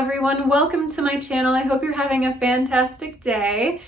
everyone, welcome to my channel. I hope you're having a fantastic day.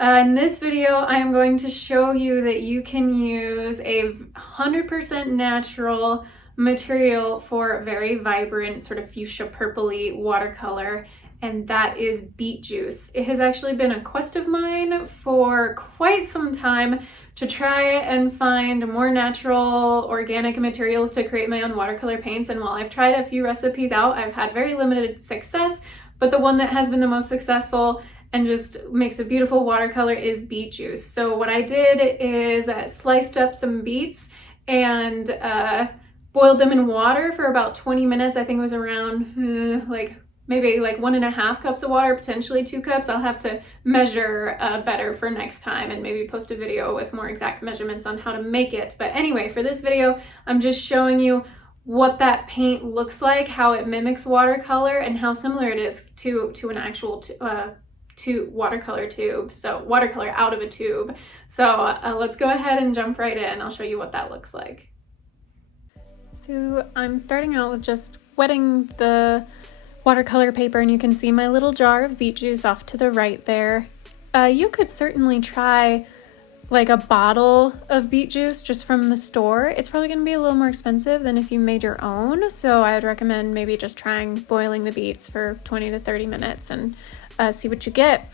In this video, I am going to show you that you can use a 100% natural material for a very vibrant, sort of fuchsia purpley watercolor, and that is beet juice. It has actually been a quest of mine for quite some time to try and find more natural, organic materials to create my own watercolor paints. And while I've tried a few recipes out, I've had very limited success, but the one that has been the most successful and just makes a beautiful watercolor is beet juice. So what I did is sliced up some beets and boiled them in water for about 20 minutes. I think it was around maybe like 1.5 cups of water, potentially 2 cups. I'll have to measure better for next time and maybe post a video with more exact measurements on how to make it. But anyway, for this video, I'm just showing you what that paint looks like, how it mimics watercolor, and how similar it is to an actual watercolor tube. So watercolor out of a tube. So let's go ahead and jump right in. I'll show you what that looks like. So I'm starting out with just wetting the watercolor paper, and you can see my little jar of beet juice off to the right there. You could certainly try like a bottle of beet juice just from the store. It's probably going to be a little more expensive than if you made your own, so I would recommend maybe just trying boiling the beets for 20 to 30 minutes and see what you get.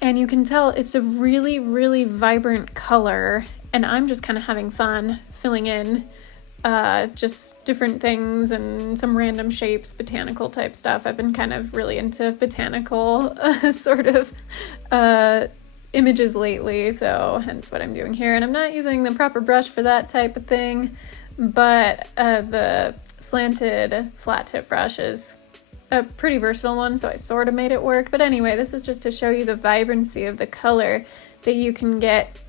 And you can tell it's a really, really vibrant color, and I'm just kind of having fun filling in just different things and some random shapes, botanical type stuff. I've been kind of really into botanical sort of images lately, so hence what I'm doing here. And I'm not using the proper brush for that type of thing, but the slanted flat tip brush is a pretty versatile one, so I sort of made it work. But anyway, this is just to show you the vibrancy of the color that you can get.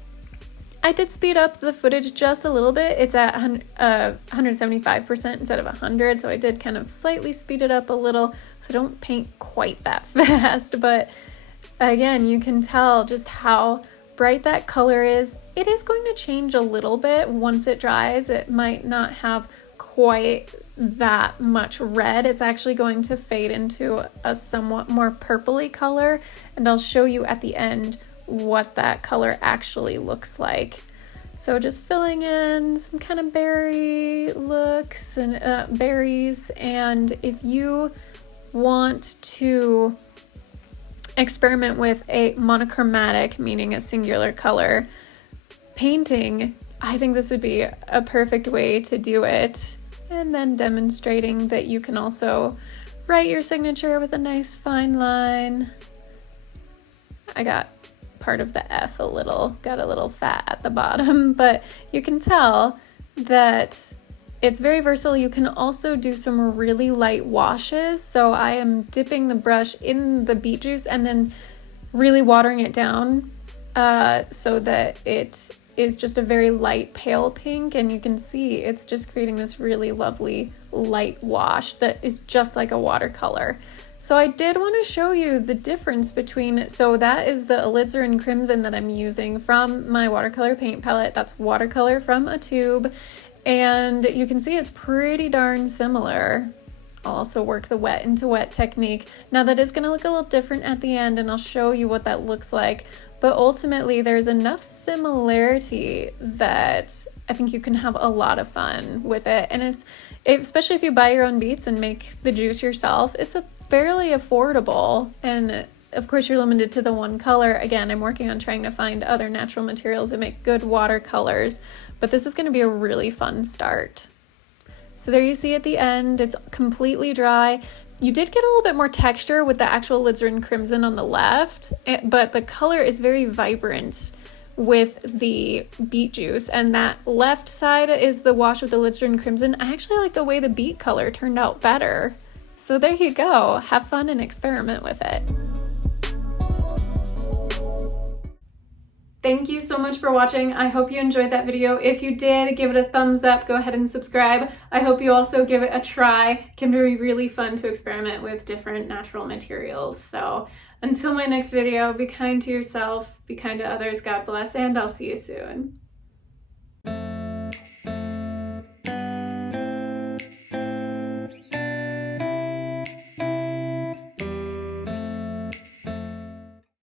I did speed up the footage just a little bit. It's at 175% instead of 100, so I did kind of slightly speed it up a little, so I don't paint quite that fast. But again, you can tell just how bright that color is. It is going to change a little bit once it dries. It might not have quite that much red. It's actually going to fade into a somewhat more purpley color, and I'll show you at the end what that color actually looks like. So just filling in some kind of berry looks and berries. And if you want to experiment with a monochromatic, meaning a singular color painting, I think this would be a perfect way to do it. And then demonstrating that you can also write your signature with a nice fine line. I got part of the F got a little fat at the bottom, but you can tell that it's very versatile. You can also do some really light washes. So I am dipping the brush in the beet juice and then really watering it down so that it is just a very light pale pink, and you can see it's just creating this really lovely light wash that is just like a watercolor. So I did want to show you the difference between, so that is the alizarin crimson that I'm using from my watercolor paint palette. That's watercolor from a tube, and you can see it's pretty darn similar. I'll also work the wet into wet technique. Now that is going to look a little different at the end, and I'll show you what that looks like, but ultimately there's enough similarity that I think you can have a lot of fun with it. And especially if you buy your own beets and make the juice yourself, it's a fairly affordable, and of course you're limited to the one color. Again, I'm working on trying to find other natural materials that make good watercolors, but this is going to be a really fun start. So there you see at the end, it's completely dry. You did get a little bit more texture with the actual alizarin crimson on the left, but the color is very vibrant with the beet juice, and that left side is the wash with the alizarin crimson. I actually like the way the beet color turned out better. So there you go. Have fun and experiment with it. Thank you so much for watching. I hope you enjoyed that video. If you did, give it a thumbs up. Go ahead and subscribe. I hope you also give it a try. It can be really fun to experiment with different natural materials. So until my next video, be kind to yourself, be kind to others, God bless, and I'll see you soon.